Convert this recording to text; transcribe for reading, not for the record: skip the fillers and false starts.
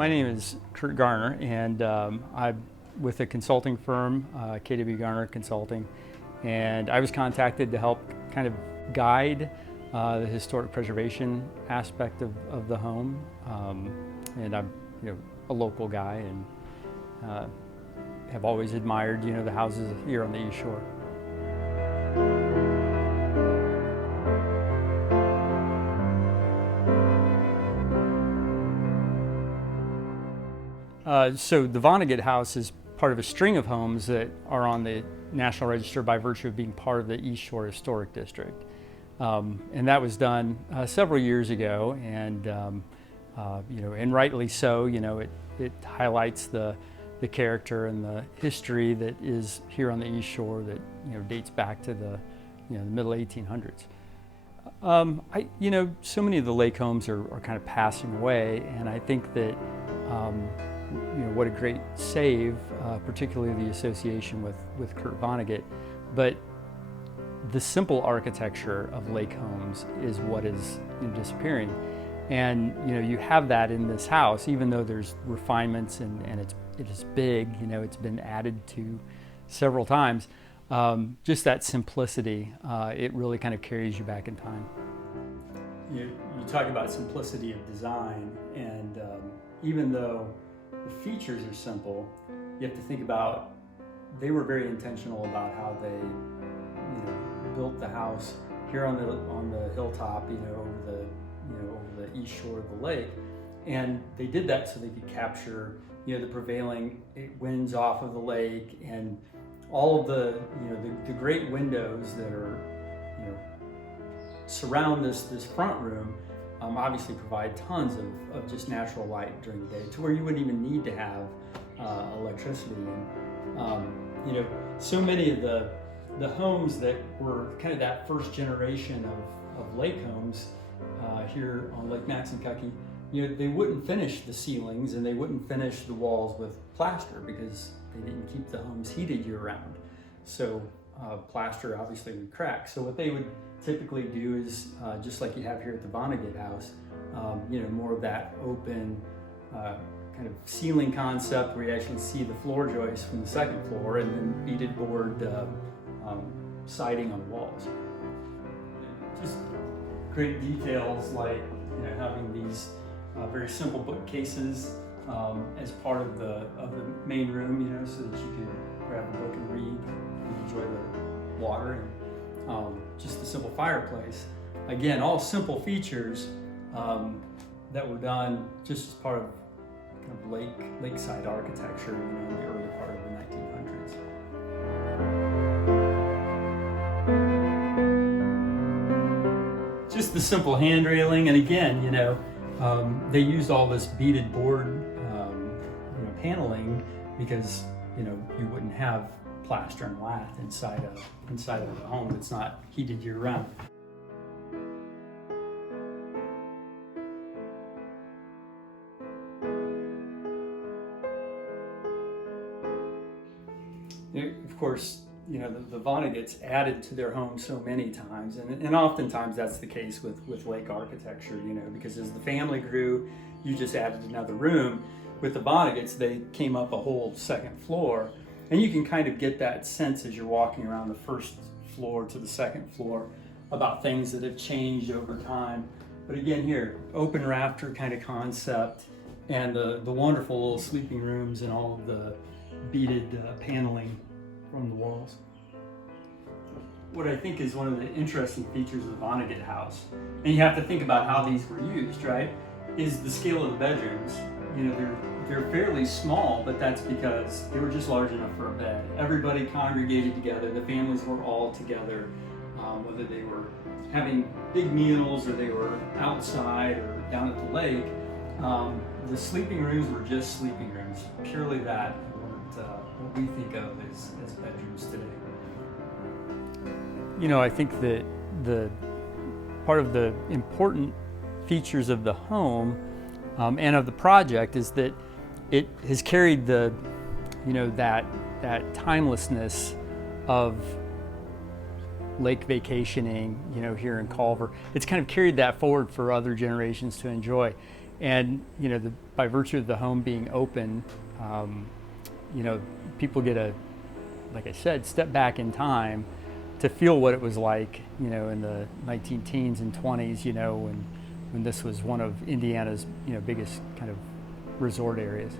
My name is Kurt Garner, and I'm with a consulting firm, KW Garner Consulting, and I was contacted to help kind of guide the historic preservation aspect of the home. And I'm, a local guy, and have always admired, the houses here on the East Shore. So the Vonnegut house is part of a string of homes that are on the National Register by virtue of being part of the East Shore Historic District. And that was done several years ago, and and rightly so. It highlights the character and the history that is here on the East Shore that dates back to the the middle 1800s. So many of the lake homes are kind of passing away, and I think that what a great save, particularly the association with Kurt Vonnegut. But the simple architecture of lake homes is what is disappearing. And you have that in this house, even though there's refinements and it is big. It's been added to several times. Just that simplicity, it really kind of carries you back in time. You talk about simplicity of design, and even though the features are simple, you have to think about they were very intentional about how they built the house here on the hilltop, over the east shore of the lake, and they did that so they could capture the prevailing winds off of the lake, and all of the great windows that are surround this front room. Obviously provide tons of just natural light during the day, to where you wouldn't even need to have electricity. And so many of the homes that were kind of that first generation of lake homes here on Lake Maxinkuckee, they wouldn't finish the ceilings and they wouldn't finish the walls with plaster because they didn't keep the homes heated year round. So plaster obviously would crack. So what they would typically do is, just like you have here at the Vonnegut house, more of that open kind of ceiling concept where you actually see the floor joists from the second floor, and then beaded board siding on walls. Just great details like having these very simple bookcases as part of the main room, so that you could grab a book and read and enjoy the water, and just the simple fireplace. Again, all simple features that were done just as part of kind of lakeside architecture, in the early part of the 1900s. Just the simple hand railing, and again, they used all this beaded board, paneling because you wouldn't have plaster and lath inside of the home that's not heated year round. Of course, the Vonneguts added to their home so many times, and oftentimes that's the case with lake architecture, because as the family grew, you just added another room. With the Vonneguts, they came up a whole second floor, and you can kind of get that sense as you're walking around the first floor to the second floor about things that have changed over time. But again, here, open rafter kind of concept, and the wonderful little sleeping rooms and all of the beaded paneling from the walls. What I think is one of the interesting features of the Vonnegut house, and you have to think about how these were used, right, is the scale of the bedrooms. They're fairly small, but that's because they were just large enough for a bed. Everybody congregated together. The families were all together, whether they were having big meals or they were outside or down at the lake. The sleeping rooms were just sleeping rooms, purely that, what we think of as bedrooms today. I think that the part of the important features of the home and of the project is that it has carried the, that timelessness of lake vacationing, here in Culver. It's kind of carried that forward for other generations to enjoy. And by virtue of the home being open, people get like I said, step back in time to feel what it was like, in the 19 teens and 20s, when this was one of Indiana's, biggest kind of resort areas.